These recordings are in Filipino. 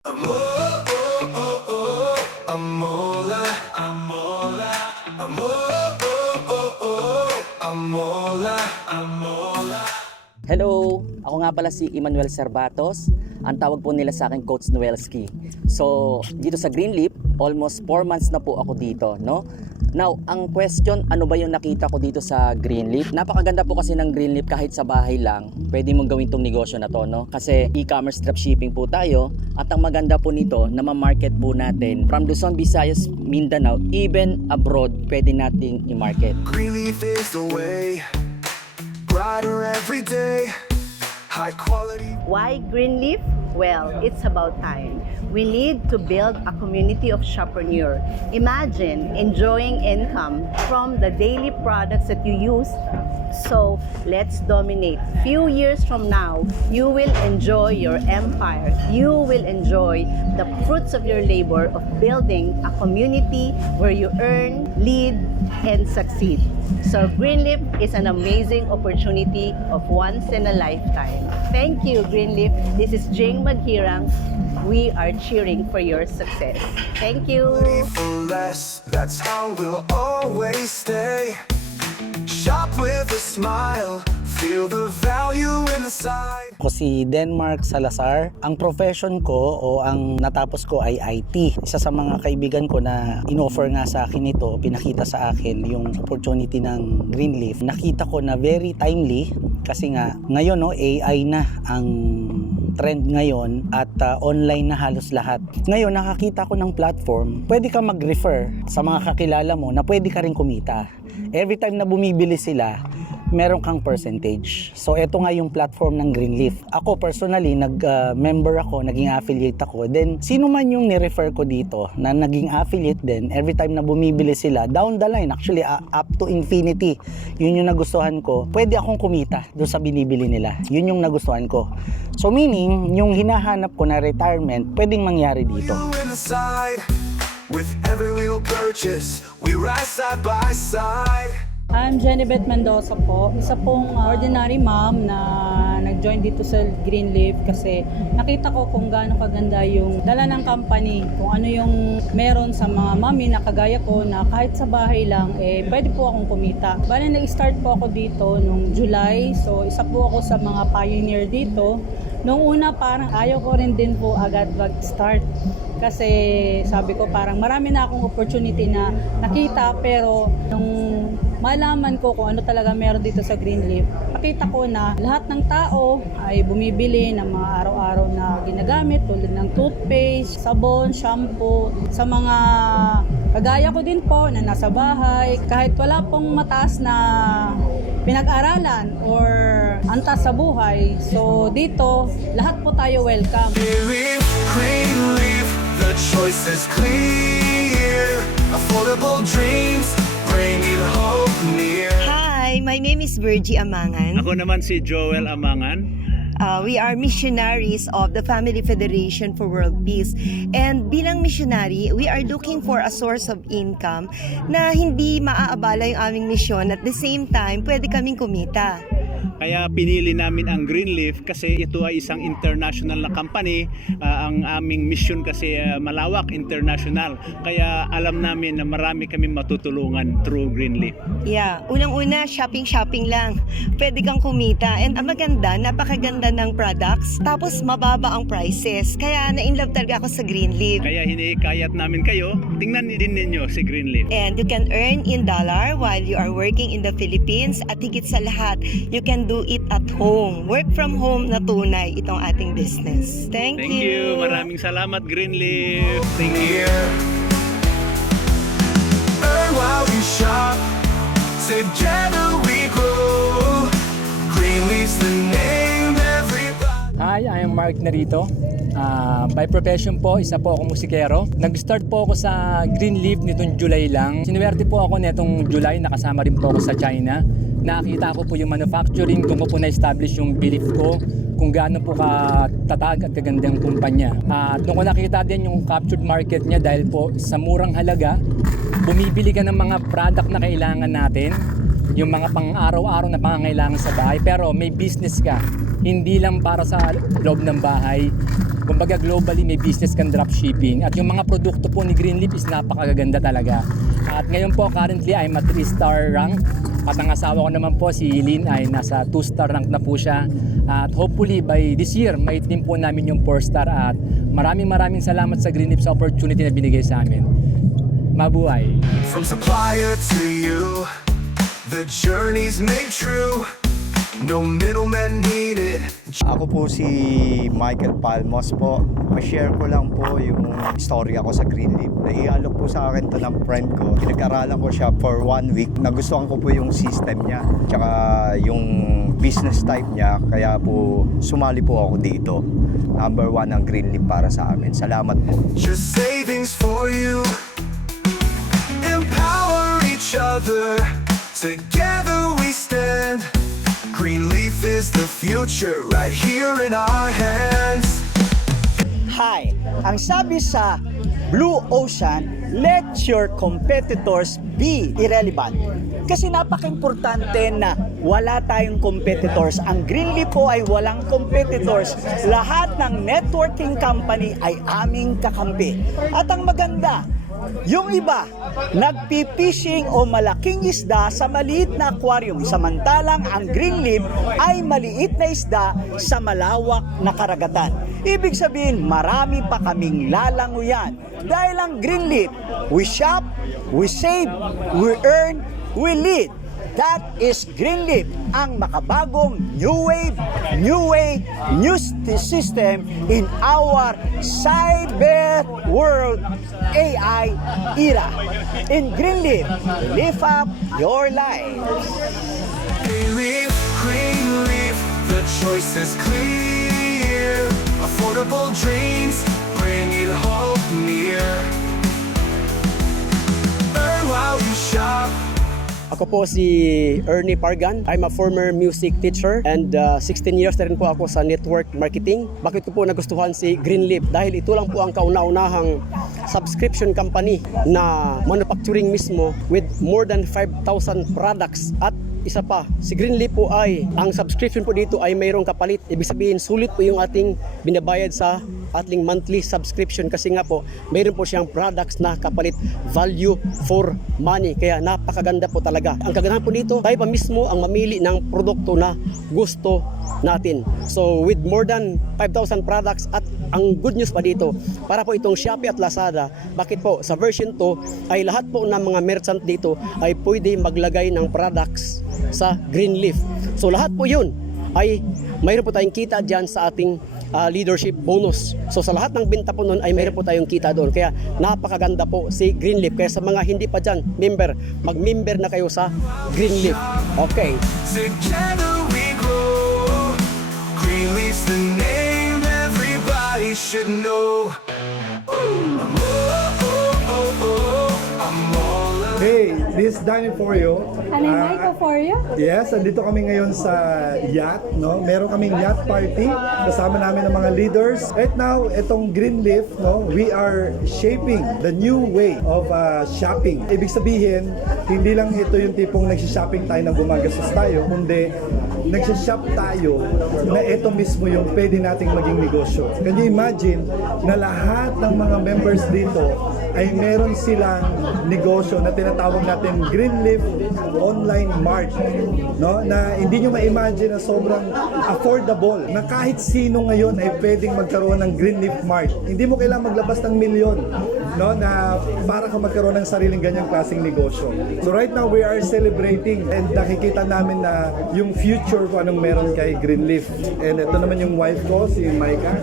Amola, amola, amola, amola. Hello! Ako nga pala si Emmanuel Cervatos. Ang tawag po nila sa akin Coach Noelski. So, dito sa Greenleaf, almost 4 months na po ako dito, no? Now, ang question, ano ba yung nakita ko dito sa Greenleaf? Napakaganda po kasi ng Greenleaf kahit sa bahay lang. Pwede mong gawin tong negosyo na to, no? Kasi e-commerce dropshipping po tayo. At ang maganda po nito, na ma-market po natin from Luzon, Visayas, Mindanao, even abroad, pwede nating i-market. Greenleaf is the way, brighter every day, high quality. Why Greenleaf? Well, it's about time. We need to build a community of shoppreneur. Imagine enjoying income from the daily products that you use. So, let's dominate. Few years from now, you will enjoy your empire. You will enjoy the fruits of your labor of building a community where you earn, lead, and succeed. So, Greenleaf is an amazing opportunity of once in a lifetime. Thank you, Greenleaf. This is Jing Maghirang. We are cheering for your success. Thank you. For less, that's how we'll always stay. Shop with a smile, feel the value inside. Ako si Denmark Salazar. Ang profession ko o ang natapos ko ay IT. Isa sa mga kaibigan ko na inoffer nga sa akin ito, pinakita sa akin yung opportunity ng Greenleaf. Nakita ko na very timely kasi nga ngayon no, AI na ang trend ngayon at online na halos lahat. Ngayon nakakita ko ng platform, pwede ka mag-refer sa mga kakilala mo na pwede ka rin kumita. Every time na bumibili sila, meron kang percentage. So ito nga yung platform ng Greenleaf. Ako personally, nag-member ako, naging affiliate ako. Then sino man yung ni-refer ko dito na naging affiliate din, every time na bumibili sila, down the line, actually up to infinity, yun yung nagustuhan ko. Pwede akong kumita doon sa binibili nila. Yun yung nagustuhan ko. So meaning, yung hinahanap ko na retirement, pwedeng mangyari dito. Inside, with every little purchase, we rise side by side. I'm Jenibet Mendoza po. Isa pong ordinary mom na nag-join dito sa Greenleaf kasi nakita ko kung gaano kaganda yung dala ng company, kung ano yung meron sa mga mami na kagaya ko na kahit sa bahay lang, pwede po akong kumita. Bale, nag-start po ako dito nung July, so isa po ako sa mga pioneer dito. Nung una parang ayaw ko rin din po agad mag-start kasi sabi ko parang marami na akong opportunity na nakita, pero nung malaman ko kung ano talaga meron dito sa Greenleaf, nakita ko na lahat ng tao ay bumibili ng mga araw-araw na ginagamit tulad ng toothpaste, sabon, shampoo. Sa mga kagaya ko din po na nasa bahay, kahit wala pong mataas na pinag-aralan or antas sa buhay, so dito lahat po tayo welcome. Greenleaf, the choice is clear. Affordable dreams, bringing hope near. Hi, my name is Virgie Amangan. Ako naman si Joel Amangan. We are missionaries of the Family Federation for World Peace. And bilang missionary, we are looking for a source of income na hindi maaabala yung aming misyon. At the same time, pwede kaming kumita. Kaya pinili namin ang Greenleaf kasi ito ay isang international na company. Ang aming mission kasi malawak, international. Kaya alam namin na marami kami matutulungan through Greenleaf. Yeah, unang-una, shopping lang. Pwede kang kumita. And ang maganda, napakaganda ng products. Tapos mababa ang prices. Kaya na-inlove talaga ako sa Greenleaf. Kaya hinihikayat namin kayo, tingnan din ninyo si Greenleaf. And you can earn in dollar while you are working in the Philippines. At higit sa lahat, you can do it at home. Work from home na tunay itong ating business. Thank you. Maraming salamat, Greenleaf. Thank you. Earn while you shop, together we grow. Greenleaf's the name everybody. Hi, I am Mark Narito. By profession po, isa po akong musikero. Nag-start po ako sa Greenleaf nitong July lang. Sinuwerte po ako nitong July, nakasama rin po ako sa China. Nakita ko po yung manufacturing, doon ko po na-establish yung belief ko kung gaano po katatag at kagandang kumpanya. At doon ko nakita din yung captured market niya dahil po sa murang halaga, bumibili ka ng mga product na kailangan natin, yung mga pang-araw-araw na pangangailangan sa bahay, pero may business ka. hindi lang para sa loob ng bahay. Kumbaga globally may business kang dropshipping at yung mga produkto po ni Greenleaf is napakaganda talaga. At ngayon po currently I'm at 3-star rank at ang asawa ko naman po si Lynn ay nasa 2-star rank na po siya. At hopefully by this year may din po namin yung 4-star at maraming salamat sa Greenleaf sa opportunity na binigay sa amin. Mabuhay! From supplier to you, the journey's made true. No middlemen needed. Ako po si Michael Palmos po. Ma-share ko lang po yung istorya ko sa Greenleaf. Naialok po sa akin to ng friend ko. Pinag-aralan ko siya for 1 week. Nagustuhan ko po yung system niya, tsaka yung business type niya. Kaya po sumali po ako dito. Number 1 ang Greenleaf para sa amin. Salamat po. Just savings for you. Empower each other. Together we stand. Greenleaf is the future right here in our hands. Hi! Ang sabi sa Blue Ocean, let your competitors be irrelevant. Kasi napaka-importante na wala tayong competitors. Ang Greenleaf po ay walang competitors. Lahat ng networking company ay aming kakampi. At ang maganda, yung iba, nagpipishing o malaking isda sa maliit na aquarium. Samantalang ang Greenleaf ay maliit na isda sa malawak na karagatan. Ibig sabihin, marami pa kaming lalanguyan. Dahil ang Greenleaf, we shop, we save, we earn, we lead. That is Greenleaf, ang makabagong new wave, new system in our cyber world AI era. In Greenleaf, lift up your life. Greenleaf, the choice is clear. Affordable dreams, bringing hope near. Earn while you shop. Ako po si Ernie Pargan. I'm a former music teacher and 16 years na rin po ako sa network marketing. Bakit ko po nagustuhan si Greenleaf? Dahil ito lang po ang kauna-unahang subscription company na manufacturing mismo with more than 5,000 products. At isa pa, si Greenleaf po ay, ang subscription po dito ay mayroong kapalit. Ibig sabihin, sulit po yung ating binabayad sa ating monthly subscription kasi nga po, mayroon po siyang products na kapalit, value for money. Kaya napakaganda po talaga. Ang kagandahan po dito, tayo pa mismo ang mamili ng produkto na gusto natin. So with more than 5,000 products at ang good news pa dito, para po itong Shopee at Lazada, bakit po sa version 2 ay lahat po ng mga merchant dito ay pwede maglagay ng products sa Greenleaf. So lahat po yun ay mayroon po tayong kita dyan sa ating leadership bonus. So sa lahat ng benta po nun ay mayroon po tayong kita doon. Kaya napakaganda po si Greenleaf. Kaya sa mga hindi pa dyan member, mag-member na kayo sa Greenleaf. Okay. Together we grow. Greenleaf's the name everybody should know. Hey, this is Danny for you. Ano yung Michael for you? Yes, andito kami ngayon sa yacht, no? Meron kaming yacht party kasama namin ng mga leaders. Right now, itong Greenleaf, no? We are shaping the new way of shopping. Ibig sabihin, hindi lang ito yung tipong nagsha-shopping tayo na gumagastos tayo, kundi nagsha-shop tayo na ito mismo yung pwede nating maging negosyo. Can you imagine na lahat ng mga members dito ay meron silang negosyo na tinatawag natin Greenleaf Online Mart, no? Na hindi nyo ma-imagine na sobrang affordable, na kahit sino ngayon ay pwedeng magkaroon ng Greenleaf Mart. Hindi mo kailangan maglabas ng milyon, no? Na para ka magkaroon ng sariling ganyang klaseng negosyo. So right now we are celebrating and nakikita namin na yung future kung anong meron kay Greenleaf. And ito naman yung wife ko, si Micah.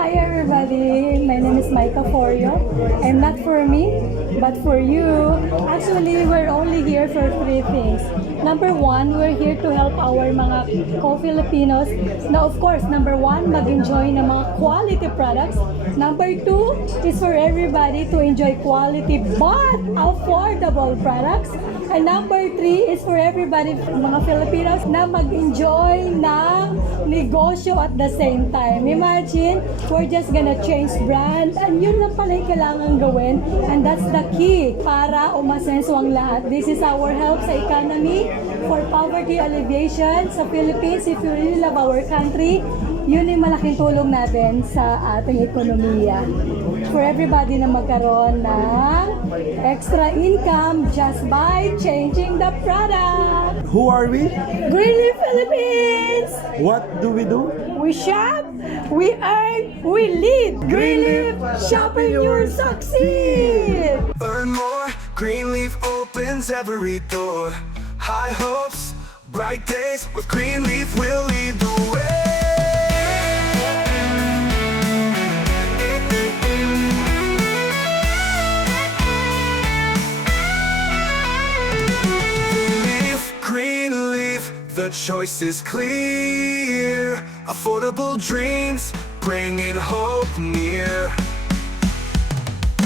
Hi everybody, my name is Micah Forio. And not for me, but for you. Actually, we're only here for 3 things. Number 1, we're here to help our mga co-Filipinos. Now, of course, number 1, mag-enjoy ng mga quality products. Number 2 is for everybody to enjoy quality but affordable products. And number 3 is for everybody, mga Filipinos, na mag-enjoy ng negosyo at the same time. Imagine, we're just gonna change brand and yun lang pala yung kailangan gawin and that's the key para umasenso ang lahat. This is our help sa economy for poverty alleviation sa Philippines. If you really love our country, yun yung malaking tulong natin sa ating ekonomiya. For everybody na magkaroon ng extra income just by changing the product. Who are we? Greenleaf Philippines! What do we do? We shop, we earn, we lead. Greenleaf, Shopreneur succeed! Earn more, Greenleaf opens every door. High hopes, bright days, with Greenleaf we'll lead the way. Greenleaf, the choice is clear. Affordable dreams, bringing hope near.